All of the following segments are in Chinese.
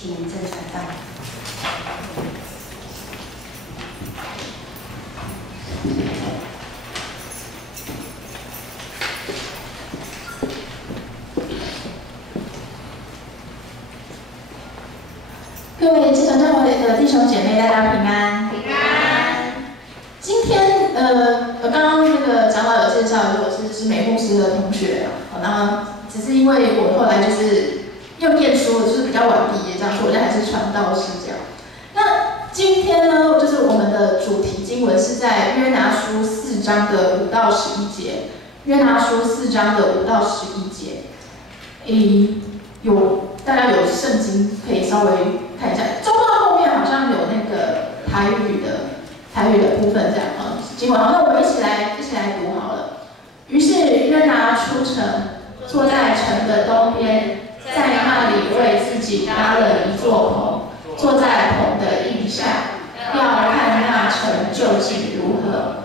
请正传道。各位基督教会的弟兄姐妹，大家平安。平安。今天刚刚那个长老有介绍，我是美牧师的同学，那只是因为我后来就是又念书，就是比较晚毕业这样，所以我就还是传道士这样。那今天呢，就是我们的主题经文是在约拿书4章的5到11节。约拿书4章的5到11节，大家有圣经可以稍微看一下，周报后面好像有那个台语的部分这样啊。经文好，那我们一起来读好了。于是约拿出城，坐在城的东边，在那里为自己搭了一座棚，坐在棚的荫下，要看那城究竟如何。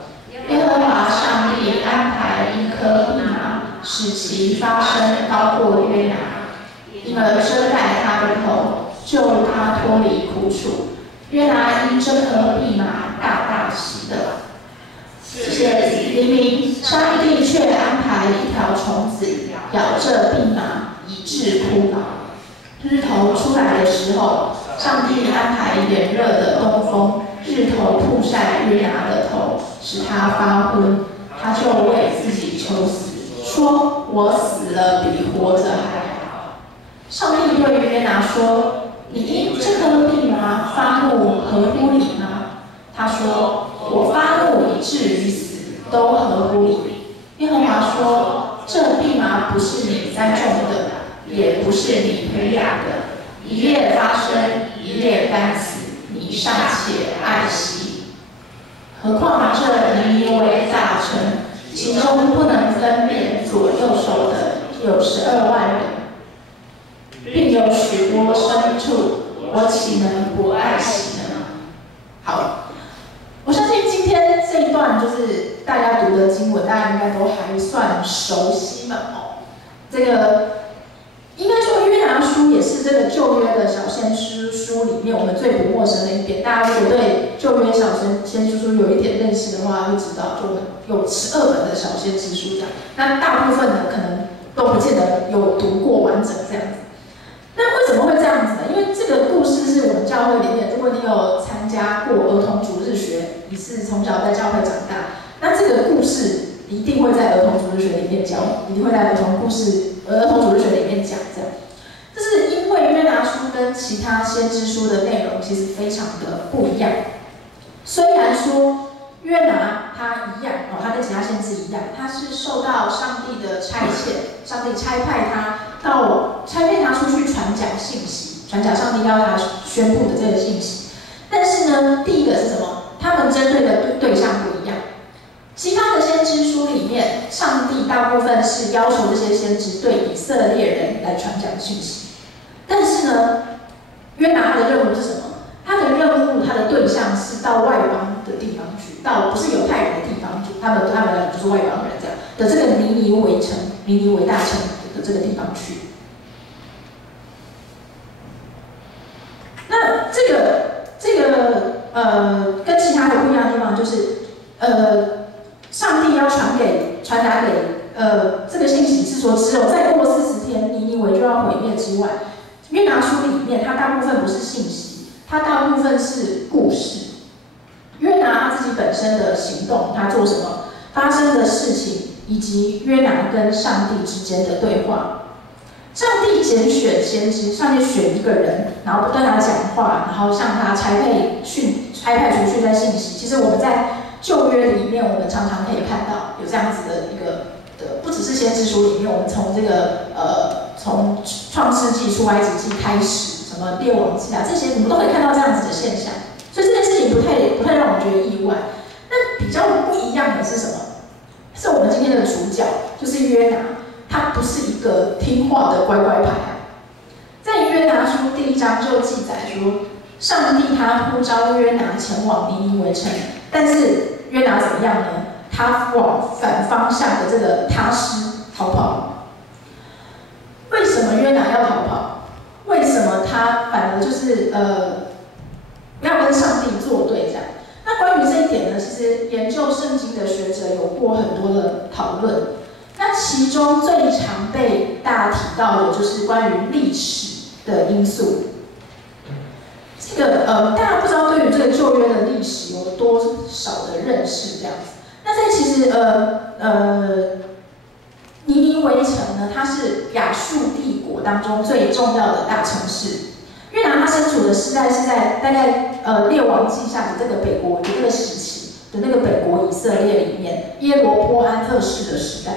耶和华上帝安排一棵蓖麻，使其发生高过约拿，因而遮盖他的头，救他脱离苦楚。约拿因这棵蓖麻大大喜乐。黎明，上帝却安排一条虫子咬着蓖麻，以致枯槁。日头出来的时候，上帝安排炎热的东风，日头曝晒约拿的头，使他发昏，他就为自己求死，说：“我死了比活着还好。”上帝对约拿说：“你因这棵蓖麻发怒，合乎理吗？”他说：“我发怒以至于死，都合乎理。”耶和华说：“这蓖麻不是你栽种的，也不是你培养的，一夜发生，一夜干死，你尚且爱惜。何况这尼尼微大城，其中不能分辨左右手的有12万人，并有许多牲畜，我岂能不爱惜呢？”好，我相信今天这一段就是大家读的经文，大家应该都还算熟悉嘛。这个应该说约拿书也是这个旧约的小先知书里面我们最不陌生的一点。大家如果对旧约小先知书有一点认识的话，会知道就我们有12本的小先知书这样。那大部分的可能都不见得有读过完整这样子。那为什么会这样子呢？因为这个故事是我们教会里面，如果你有参加过儿童主日学，你是从小在教会长大，那这个故事一定会在儿童主日学里面教，一定会在儿童主日学里面讲这样。这是因为约拿书跟其他先知书的内容其实非常的不一样。虽然说约拿他一样他跟其他先知一样，他是受到上帝的差遣，上帝差派他出去传讲信息，传讲上帝要他宣布的这个信息。但是呢，第一个是什么？他们针对的对象不一样。其他的先知书里面，上帝大部分是要求这些先知对以色列人来传讲信息。但是呢，约拿他的任务是什么？他的任务，他的对象是到外邦的地方去，到不是犹太人的地方去，他们就是外邦人这样的这个尼尼微大城的这个地方去。那这个跟其他的不一样的地方就是，上帝要传达给这个信息是说，只有再过40天，尼尼微就要毁灭之外，约拿书里面它大部分不是信息，它大部分是故事。约拿他自己本身的行动，他做什么，发生的事情，以及约拿跟上帝之间的对话。上帝拣选先知，上帝选一个人，然后跟他讲话，然后向他差派出去的信息。其实我们在旧约里面，我们常常可以看到有这样子的一个不只是先知书里面，我们从这个从创世纪、出埃及记开始，什么列王记这些，我们都可以看到这样子的现象。所以这件事情不太让我觉得意外。那比较不一样的是什么？是我们今天的主角，就是约拿。他不是一个听话的乖乖牌在约拿书第1章就记载说，上帝他呼召约拿前往尼尼微城，但是约拿怎么样呢？他往反方向的这个他施逃跑。为什么约拿要逃跑？为什么他反而就是要跟上帝作对这样。那关于这一点呢，其实研究圣经的学者有过很多的讨论。那其中最常被大家提到的就是关于历史的因素。这个大家不知道对于这个旧约的历史有多少的认识这样子。那在其实尼尼微城呢，它是亚述帝国当中最重要的大城市。约拿他身处的时代是在大概列王记下的这个北国的这个时期的那个北国以色列里面，耶罗波安二世的时代。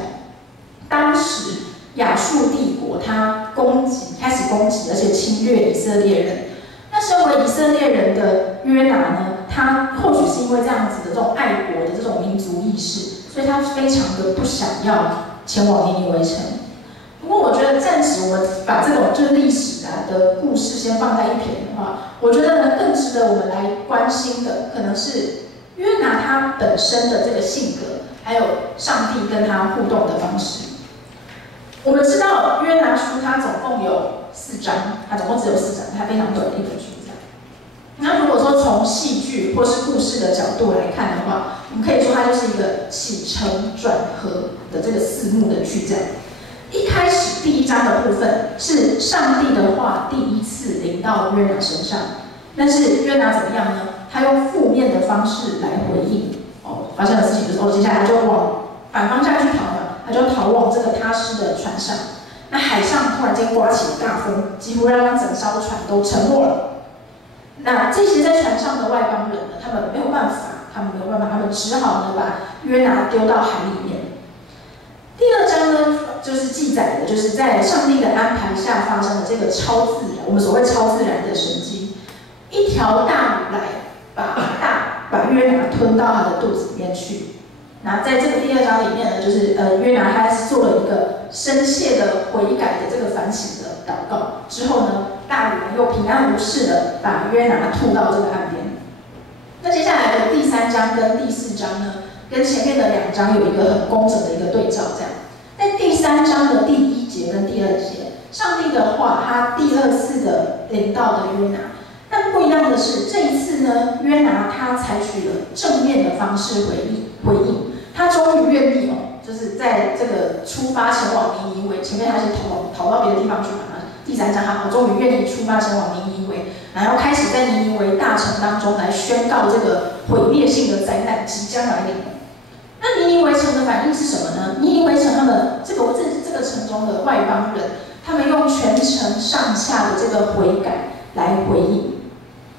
当时亚述帝国它开始攻击，而且侵略以色列人。那身为以色列人的约拿呢，他或许是因为这样子的这种爱国的这种民族意识，所以他非常的不想要前往尼尼微城。不过我觉得暂时我们把这种就是历史的故事先放在一边的话，我觉得呢更值得我们来关心的可能是约拿他本身的这个性格，还有上帝跟他互动的方式。我们知道约拿书它总共有4章，它总共只有4章，它非常短的一本书这样。那如果说从戏剧或是故事的角度来看的话，我们可以说它就是一个起承转合的这个4幕的剧这样。一开始第1章的部分是上帝的话第一次临到约拿身上，但是约拿怎么样呢？他用负面的方式来回应。发生的事情就是接下来他就往反方向去逃嘛，他就逃往这个他施的船上。那海上突然间刮起大风，几乎让整艘船都沉没了。那这些在船上的外邦人呢，他们没有办法，他们只好呢把约拿丢到海里面。第2章呢，就是记载的，就是在上帝的安排下发生的这个超自然，我们所谓超自然的神迹，一条大鱼来把约拿吞到他的肚子里面去。那在这个第2章里面呢，就是约拿他是做了一个深切的悔改的这个反省的祷告，之后呢，大鱼又平安无事的把约拿吐到这个岸边。那接下来的第3章跟第4章呢，跟前面的2章有一个很工整的一个对照，这样。在第3章的第1节跟第2节，上帝的话他第2次的临到的约拿，但不一样的是，这一次呢，约拿他采取了正面的方式回应，他终于愿意就是在这个出发前往尼尼微，前面他是逃到别的地方去嘛，第3章他终于愿意出发前往尼尼微，然后开始在尼尼微大城当中来宣告这个毁灭性的灾难即将来临。那尼尼微城的反应是什么呢？尼尼微城他们这个城中的外邦人，他们用全城上下的这个悔改来回应。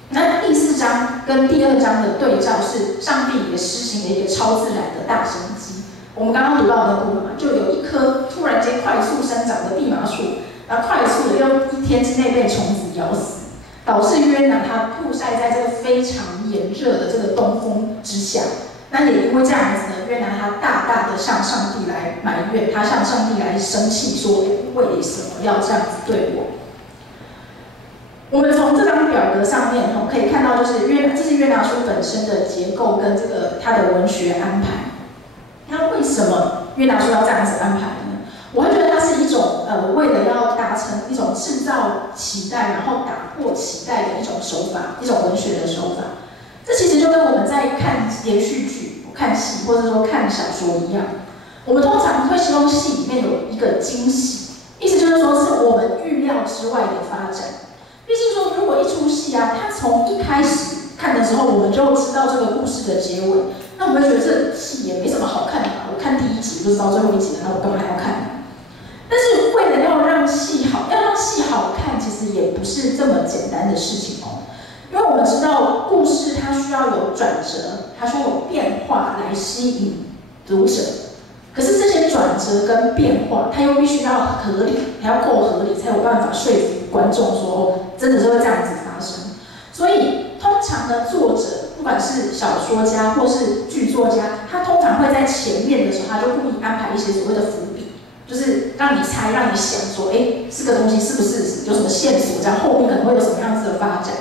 那第4章跟第2章的对照是上帝也施行了一个超自然的大神迹。我们刚刚读到的部分嘛，就有一棵突然间快速生长的蓖麻树，快速的用1天之内被虫子咬死，导致约拿他曝晒在这个非常炎热的这个东风之下。那也因为这样子呢，约拿他大大的向上帝来埋怨，他向上帝来生气，说为什么要这样子对我？我们从这张表格上面可以看到，这是约拿书本身的结构跟这个它的文学安排。那为什么约拿书要这样子安排呢？我会觉得它是一种为了要达成一种制造期待，然后打破期待的一种手法，一种文学的手法。这其实就跟我们在看连续剧、看戏或者说看小说一样，我们通常会希望戏里面有一个惊喜，意思就是说是我们预料之外的发展。毕竟说，如果一出戏它从一开始看的时候，我们就知道这个故事的结尾，那我们会觉得这戏也没什么好看的嘛。我看第1集就知道最后1集了，那我干嘛还要看？但是为了要让戏好看，其实也不是这么简单的事情因为我们知道故事它需要有转折，它需要有变化来吸引读者。可是这些转折跟变化，它又必须要合理，还要够合理，才有办法说服观众说真的是会这样子发生。所以通常呢，作者不管是小说家或是剧作家，他通常会在前面的时候，他就故意安排一些所谓的伏笔，就是让你猜，让你想说，这个东西是不是有什么线索，这样后面可能会有什么样子的发展。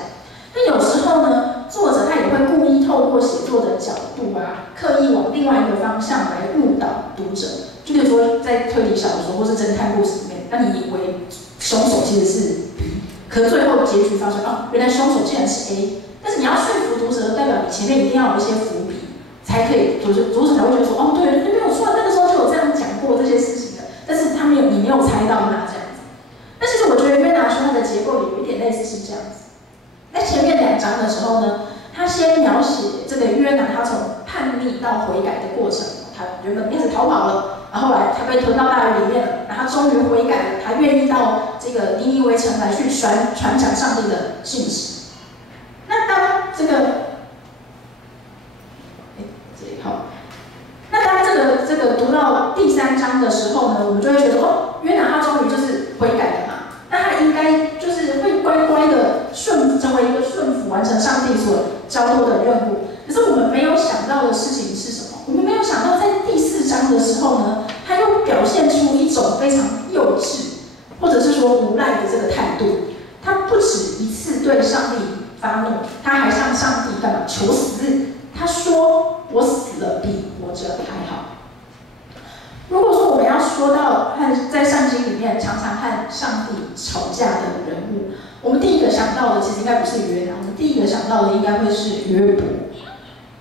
那有时候呢，作者他也会故意透过写作的角度刻意往另外一个方向来误导读者。就比如说，在推理小说或是侦探故事里面，那你以为凶手其实是 B，可是最后结局发现，哦，原来凶手竟然是 A。但是你要说服读者，代表你前面一定要有一些伏笔，才可以读者才会觉得说，哦，对，没有错，那个时候就有这样讲过这些事情的。但是你没有猜到那这样子。那其实我觉得约拿书它的结构有一点类似是这样子。在前面2章的时候呢，他先描写这个约拿他从叛逆到悔改的过程。他原本开始逃跑了，然后后来他被吞到大鱼里面了，然后他终于悔改了，他愿意到这个尼尼微城来去传讲上帝的信息。那当这个，这里好，那当这个读到第3章的时候呢，我们就会觉得哦，约拿他终于就是悔改了嘛，那他应该就是会乖乖的成为一个顺服完成上帝所交托的任务。可是我们没有想到的事情是什么？我们没有想到，在第4章的时候呢，他又表现出一种非常幼稚，或者是说无赖的这个态度。他不止一次对上帝发怒，他还向上帝干嘛？求死。他说：“我死了比活着还好。”如果说我们要说到在圣经里面常常和上帝吵架的人物，我们第一个想到的其实应该不是约拿，我们第一个想到的应该会是约伯。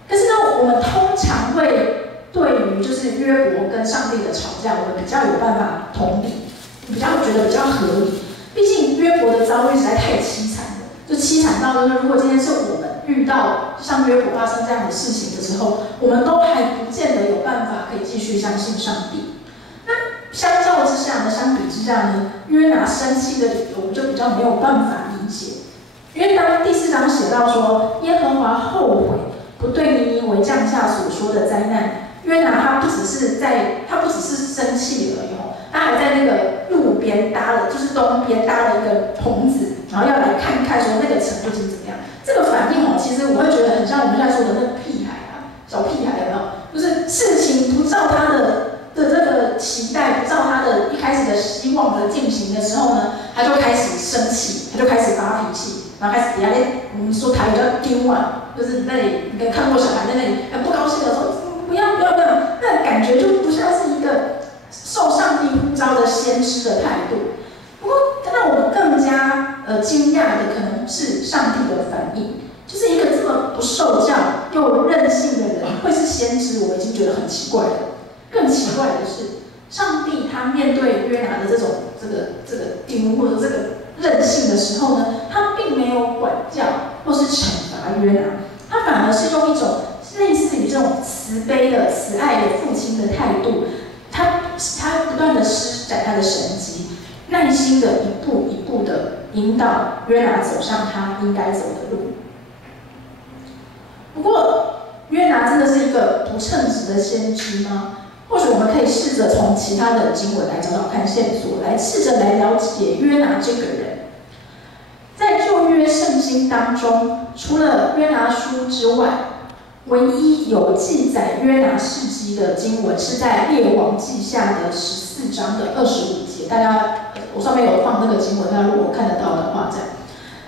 可是呢，我们通常会对于就是约伯跟上帝的吵架，我们比较有办法同理，比较觉得比较合理。毕竟约伯的遭遇实在太凄惨了，就凄惨到就是如果今天是我们遇到像约伯发生这样的事情的时候，我们都还不见得有办法可以继续相信上帝。那相较之下呢，相比之下呢，约拿生气的理由我们就比较没有办法理解。因为当第4章写到说耶和华后悔不对尼尼微降下所说的灾难，约拿他不只是生气而已哦，他还在那个路边搭了，就是东边搭了一个棚子，然后要来看看说那个城究竟怎么样。这个反应哦，其实我会觉得很像我们现在说的那个屁孩啊，小屁孩有没有？就是事情不照他的这个期待，不照他的一开始的希望的进行的时候呢，他就开始生气，他就开始发脾气，然后开始底下我们说台语叫丢啊，就是那里你看过小孩在那里很不高兴的说不要，那感觉就不像是一个受上帝呼召的先知的态度。不过让我们更加惊讶的可能是上帝的反应，就是一个这么不受教又任性的人会是先知，我已经觉得很奇怪了。更奇怪的是，上帝他面对约拿的这种这个丢或者这个任性的时候呢，他并没有管教或是惩罚约拿，他反而是用一种类似于这种慈悲的、慈爱的父亲的态度，他不断的施展他的神迹，耐心的一步一步的引导约拿走上他应该走的路。不过，约拿真的是一个不称职的先知吗？或许我们可以试着从其他的经文来找找看线索，来试着来了解约拿这个人。在旧约圣经当中，除了约拿书之外，唯一有记载约拿事迹的经文是在列王记下的14章的25节。大家，我上面有放那个经文，大家如果看得到的话，这样。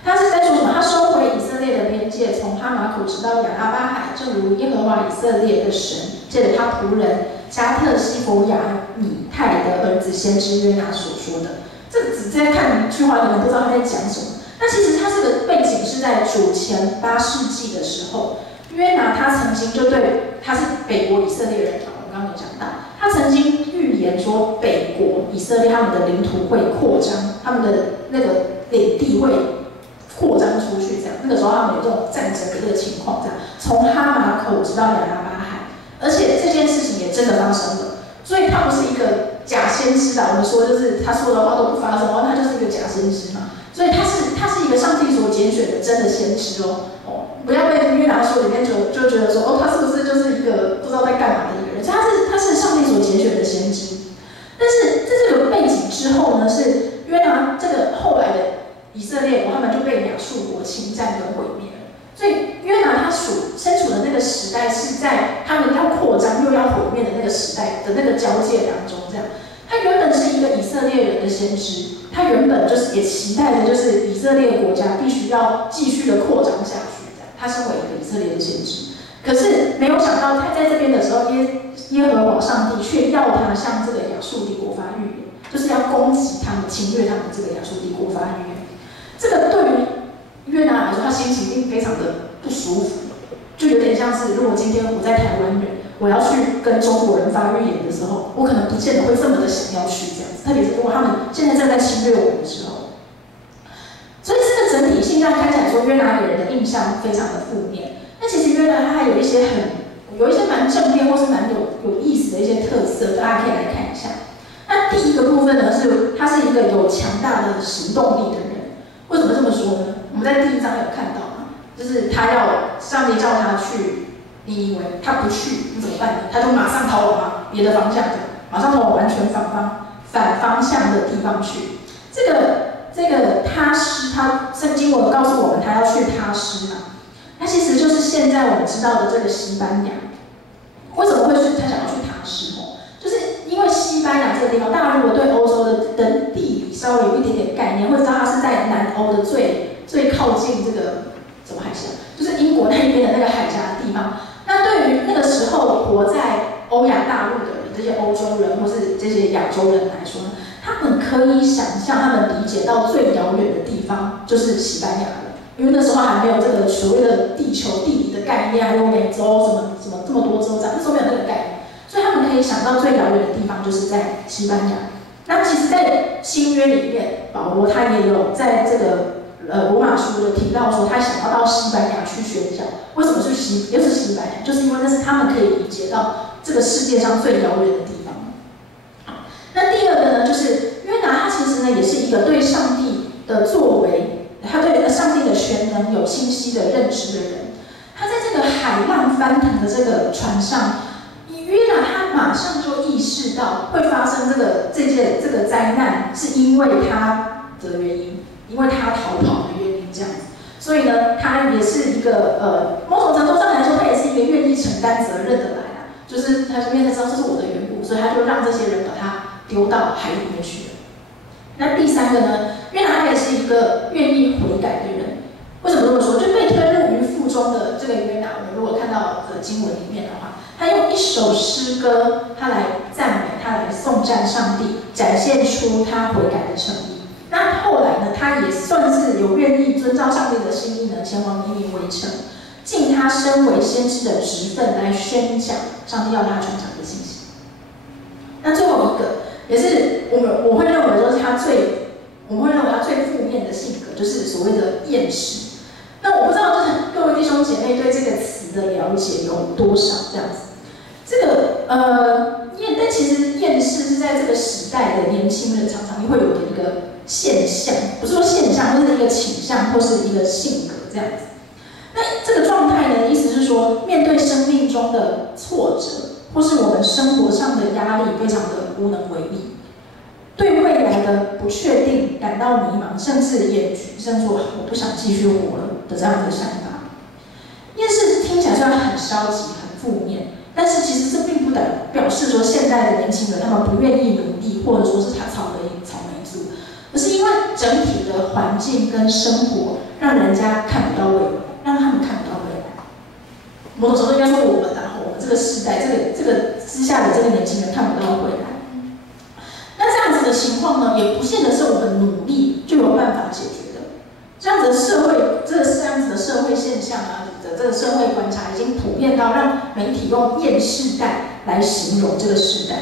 他是在说什么？他收回以色列的边界，从哈马谷直到亚拉巴海，正如耶和华以色列的神借着他仆人加特西弗亚米泰的儿子先知约拿所说的。这个直接看一句话，你们不知道他在讲什么。那其实他这个背景是在主前8世纪的时候，约拿他曾经就对，他是北国以色列人，我刚刚有讲到，他曾经预言说北国以色列他们的领土会扩张，他们的那个领地会扩张出去，这样。那个时候他们有这种战争的这个情况，这样从哈马口直到亚拉巴海，而且这件事情也真的发生了。所以他不是一个假先知啊，我们说就是他说的话都不发生，他就是一个假先知嘛。所以他是一个上帝所拣选的真的先知哦。不要被约拿书里面就觉得说他是不是就是一个不知道在干嘛的一个人？他是上帝所拣选的先知。但是在这个背景之后呢，是约拿这个后来的以色列国，他们就被亚述国侵占跟毁灭了。所以约拿他身处的那个时代是在他们要扩张又要毁灭的那个时代的那个交界当中，这样。他原本是一个以色列人的先知，他原本就是也期待着就是以色列国家必须要继续的扩张下去，这样。他身为一个以色列的先知，可是没有想到他在这边的时候，耶和华上帝却要他向这个亚述帝国发预言，就是要攻击他们、侵略他们这个亚述帝国发预言。这个对于约拿来说，他心情一定非常的不舒服，就有点像是如果今天我在台湾人，我要去跟中国人发预言的时候，我可能不见得会这么的想要去这样子，特别是如果他们现在正在侵略我们的时候。所以这个整体性上看起来说，约拿给人的印象非常的负面。那其实约拿他还有一些蛮正面或是蛮有意思的一些特色，大家可以来看一下。那第一个部分呢，是他是一个有强大的行动力的人。为什么这么说呢？我们在第1章有看到嘛，就是上帝叫他去尼尼微，他不去，你怎么办呢？他就马上逃往别的方向，马上逃往完全反方向的地方去。这个他施，圣经文告诉我们他要去他施嘛，那其实就是现在我们知道的这个西班牙。为什么会他想要去他施？就是因为西班牙这个地方，大家如果对欧洲的地理稍微有一点点概念，会知道它是在南欧的最靠近这个什么海峡，就是英国那边的那个海峡的地方。那对于那个时候活在欧亚大陆的人，这些欧洲人或是这些亚洲人来说呢，他们可以想象，他们理解到最遥远的地方就是西班牙了。因为那时候还没有这个所谓的地球地理的概念，还有美洲什么这么多州这样，那时候没有那个概念，所以他们可以想到最遥远的地方就是在西班牙。那其实，在新约里面，保罗他也有在这个罗马书有提到说，他想要到西班牙去宣教。为什么是又是西班牙？就是因为那是他们可以理解到这个世界上最遥远的地方。好，那第二个呢，就是约拿他其实呢也是一个对上帝的作为。他对上帝的全能有清晰的认知的人，他在这个海浪翻腾的这个船上，约拿他马上就意识到会发生这个灾难，是因为他的原因，因为他逃跑的原因这样子。所以呢，他也是一个某种程度上来说，他也是一个愿意承担责任的来啊，就是他这边才知道这是我的缘故，所以他就让这些人把他丢到海里面去了。那第三个呢，约拿也是一个愿意悔改的人。为什么这么说？就被推入鱼腹中的这个约拿，我们如果看到经文里面的话，他用一首诗歌，他来赞美，他来颂赞上帝，展现出他悔改的诚意。那后来呢，他也算是有愿意遵照上帝的心意呢，前往尼尼微城，尽他身为先知的职分来宣讲上帝要他传讲的信息。那最后一个。也是我会认为说我们会认为他最负面的性格就是所谓的厌世。那我不知道就是各位弟兄姐妹对这个词的了解有多少这样子。这个但其实厌世是在这个时代的年轻人常常会有的一个现象，不是说现象，或是一个倾向或是一个性格这样子。那这个状态呢，意思是说面对生命中的挫折。或是我们生活上的压力非常的无能为力，对未来的不确定感到迷茫，甚至也举甚至说我不想继续活了的这样的想法。厌世听起来虽然很消极、很负面，但是其实这并不表示说现在的年轻人他们不愿意努力，或者说是他草莓族，而是因为整体的环境跟生活让人家看不到未来，让他们看不到未来。某种程度应该说我们这个时代，这个之下的这个年轻人看不到未来。那这样子的情况呢，也不见得是我们努力就有办法解决的。这样子的社会现象啊的这个社会观察，已经普遍到让媒体用厌世代来形容这个时代。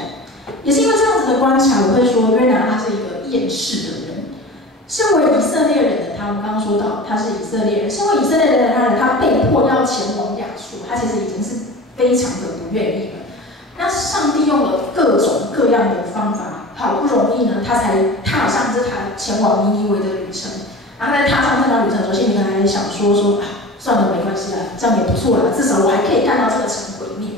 也是因为这样子的观察，我会说约拿他是一个厌世的人。身为以色列人的他，我们刚刚说到他是以色列人，身为以色列人的他被迫要前往亚述，他其实已经是非常的不愿意了。那上帝用了各种各样的方法，好不容易呢，他才踏上这台前往尼尼微的旅程。然后在踏上这条旅程的时候，心里面还想说算了，没关系啦，这样也不错啦，至少我还可以看到这个城毁灭。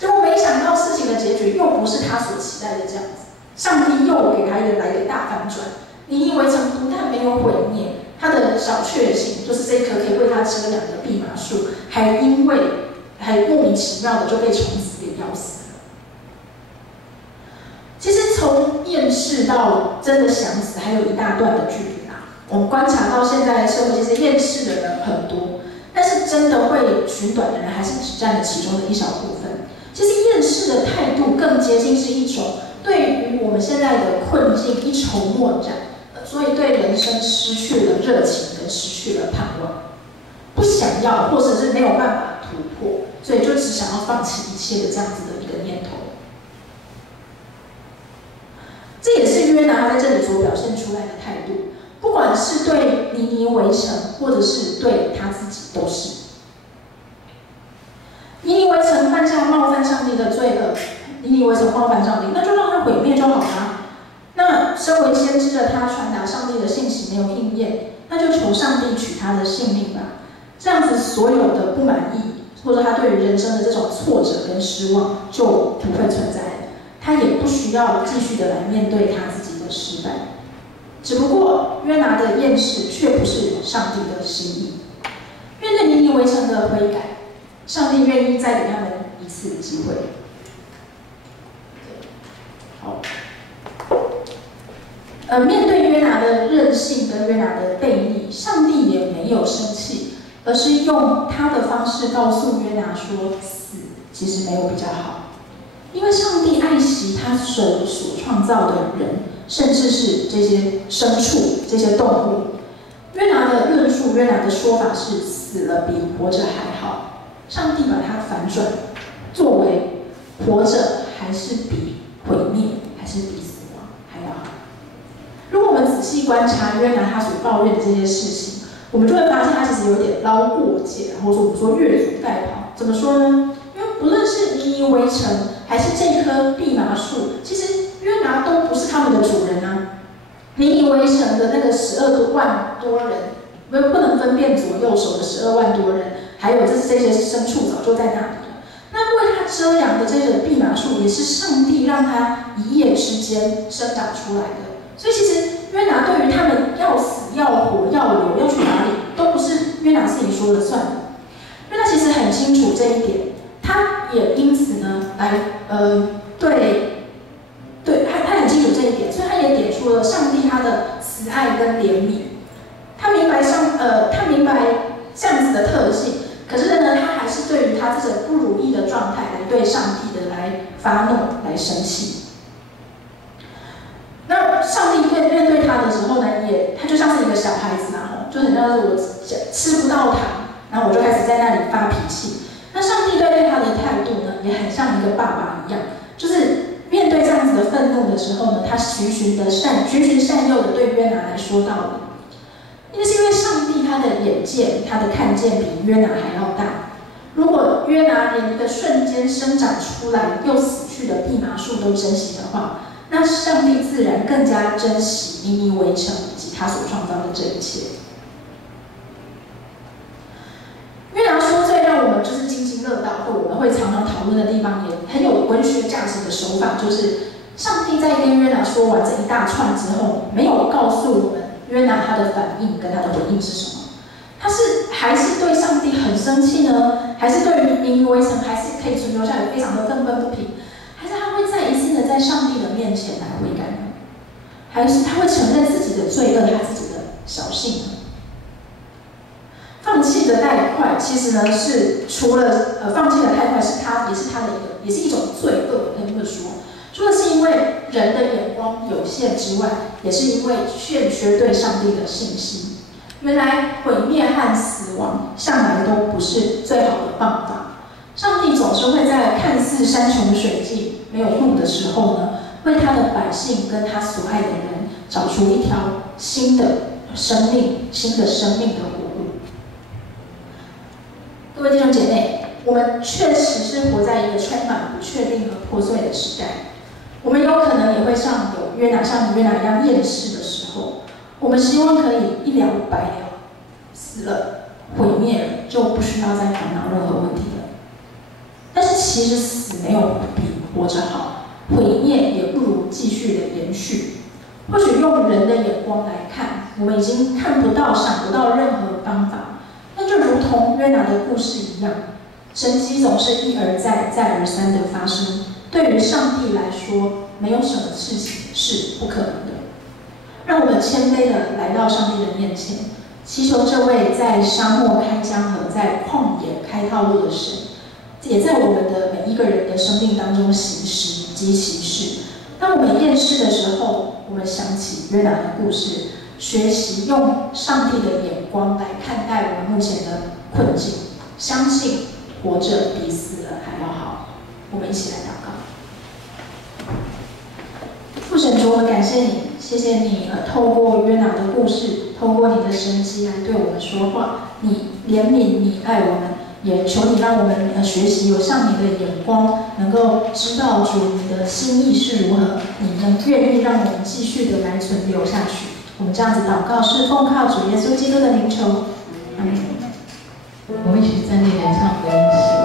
结果没想到事情的结局又不是他所期待的这样子，上帝又给他来个大反转。尼尼微城不但没有毁灭，他的小确幸就是这棵可以为他遮阳的蓖麻树，还莫名其妙的就被虫子给咬死了。其实从厌世到真的想死，还有一大段的距离啦。我们观察到现在的社会，其实厌世的人很多，但是真的会取短的人还是只占了其中的一小部分。其实厌世的态度更接近是一种对于我们现在的困境一筹莫展，所以对人生失去了热情，跟失去了盼望，不想要，或者是没有办法突破，所以就只想要放弃一切的这样子的一个念头。这也是约拿在这里所表现出来的态度，不管是对尼尼微城，或者是对他自己，都是。尼尼微城犯下冒犯上帝的罪恶，尼尼微城冒犯上帝，那就让他毁灭就好了。那身为先知的他传达上帝的信息没有应验，那就求上帝取他的性命吧。这样子所有的不满意，或者他对于人生的这种挫折跟失望就不会存在了。他也不需要继续的来面对他自己的失败。只不过约拿的厌世却不是上帝的心意。面对尼尼微城的悔改，上帝愿意再给他们一次机会。好。面对约拿的任性跟约拿的悖逆，上帝也没有生气，而是用他的方式告诉约拿说：死其实没有比较好，因为上帝爱惜他手所创造的人，甚至是这些牲畜、这些动物。约拿的论述，约拿的说法是：死了比活着还好。上帝把它反转，作为活着还是比毁灭，还是比死亡还要好。如果我们仔细观察约拿他所抱怨的这些事情，我们就会发现他其实有点捞过界，或者说我们说越俎代庖。怎么说呢？因为不论是尼尼微城，还是这棵蓖麻树，其实约拿都不是他们的主人啊。尼尼微城的那个12万多人，不能分辨左右手的12万多人，还有这些牲畜早就在那里了。那为他遮阳的这个蓖麻树，也是上帝让它一夜之间生长出来的。所以其实约拿对于他们要死要活要留要去哪里，都不是约拿自己说了算的。约拿其实很清楚这一点，他也因此呢他很清楚这一点，所以他也点出了上帝他的慈爱跟怜悯。他明白这样子的特性，可是呢，他还是对于他这个不如意的状态来对上帝的来发怒来生气。那上帝面对他的时候呢，他就像是一个小孩子嘛，就很像是我吃不到糖，然后我就开始在那里发脾气。那上帝对他的态度呢，也很像一个爸爸一样，就是面对这样子的愤怒的时候呢，他循循善诱的对约拿来说道理。那是因为上帝他的眼界，他的看见比约拿还要大。如果约拿连一个瞬间生长出来又死去的蓖麻树都珍惜的话，那上帝自然更加珍惜尼尼微城以及他所创造的这一切。约拿说最让我们就是津津乐道，或我们会常常讨论的地方，也很有文学价值的手法，就是上帝在跟约拿说完这一大串之后，没有告诉我们约拿他的反应跟他的回应是什么。他还是对上帝很生气呢，还是对于尼尼微城还是可以存留下来非常的愤愤不平？还是他会再一次的在上帝的面前来悔改呢？还是他会承认自己的罪恶，他自己的小性呢？放弃的太快，其实呢是除了放弃的太快，也是一种罪恶，可以这么说。除了是因为人的眼光有限之外，也是因为欠缺对上帝的信心。原来毁灭和死亡向来都不是最好的办法。上帝总是会在看似山穷水尽、没有路的时候呢，为他的百姓跟他所爱的人找出一条新的生命的活路。各位弟兄姐妹，我们确实是活在一个充满不确定和破碎的时代。我们有可能也会像约拿一样厌世的时候，我们希望可以一了百了，死了，毁灭了，就不需要再烦恼任何问题了。但是其实死没有比活着好，毁灭也不如继续的延续。或许用人的眼光来看，我们已经看不到、想不到任何方法。那就如同约拿的故事一样，神迹总是一而再、再而三的发生。对于上帝来说，没有什么事情是不可能的。让我们谦卑的来到上帝的面前，祈求这位在沙漠开江河、在旷野开道路的神，也在我们的每一个人的生命当中行使及启示。当我们厌世的时候，我们想起约拿的故事，学习用上帝的眼光来看待我们目前的困境，相信活着比死了还要好。我们一起来祷告。父神主，我们感谢你，谢谢你透过约拿的故事，透过你的神迹来对我们说话。你怜悯，你爱我们，也求你让我们学习有像你的眼光，能够知道主你的心意是如何，你能愿意让我们继续的来存留下去。我们这样子祷告，是奉靠主耶稣基督的名求。阿门。我们一起站立来唱福音诗。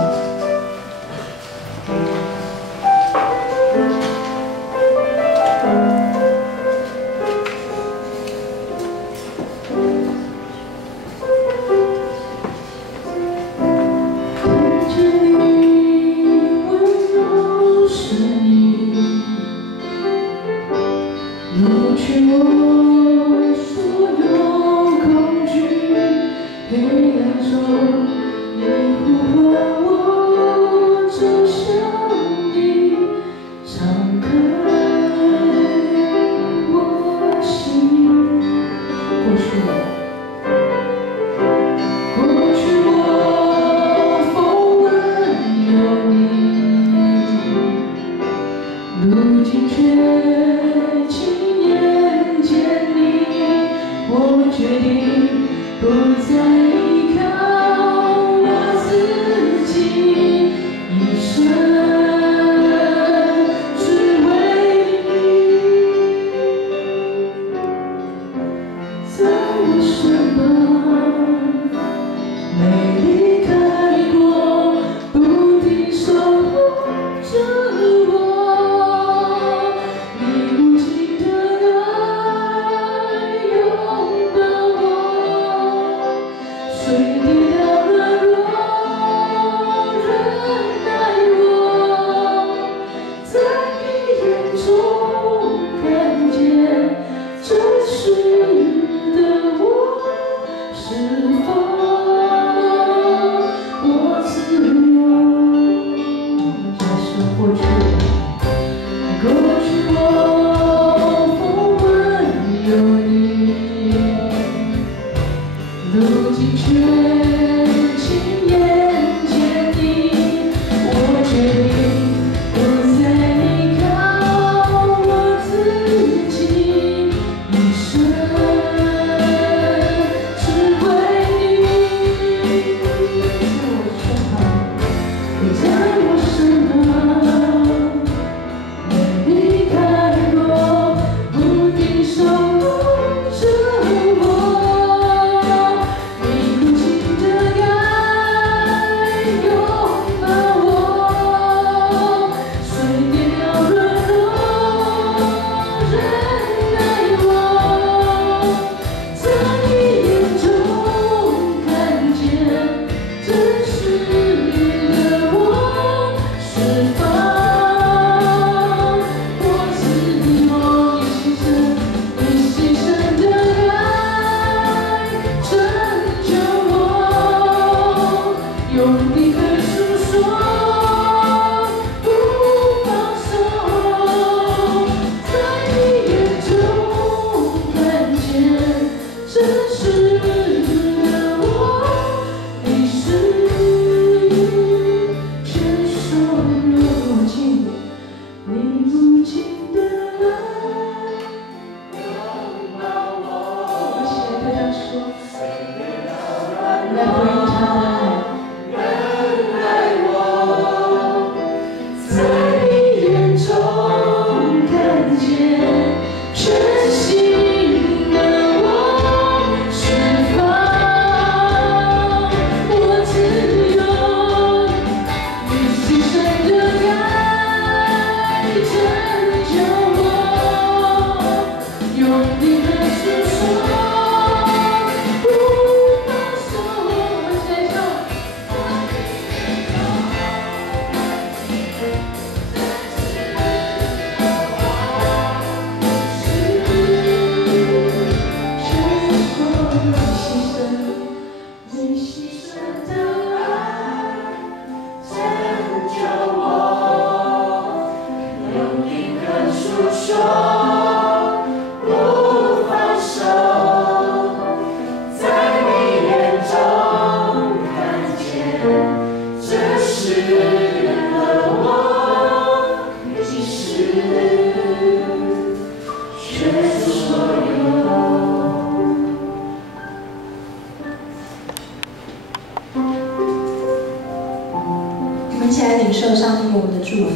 起来领受上帝给我们的祝福。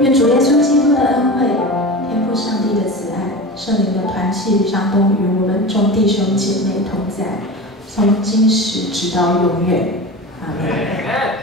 愿主耶稣基督的恩惠、天父上帝的慈爱、圣灵的团契掌动与我们众弟兄姐妹同在，从今时直到永远。阿门。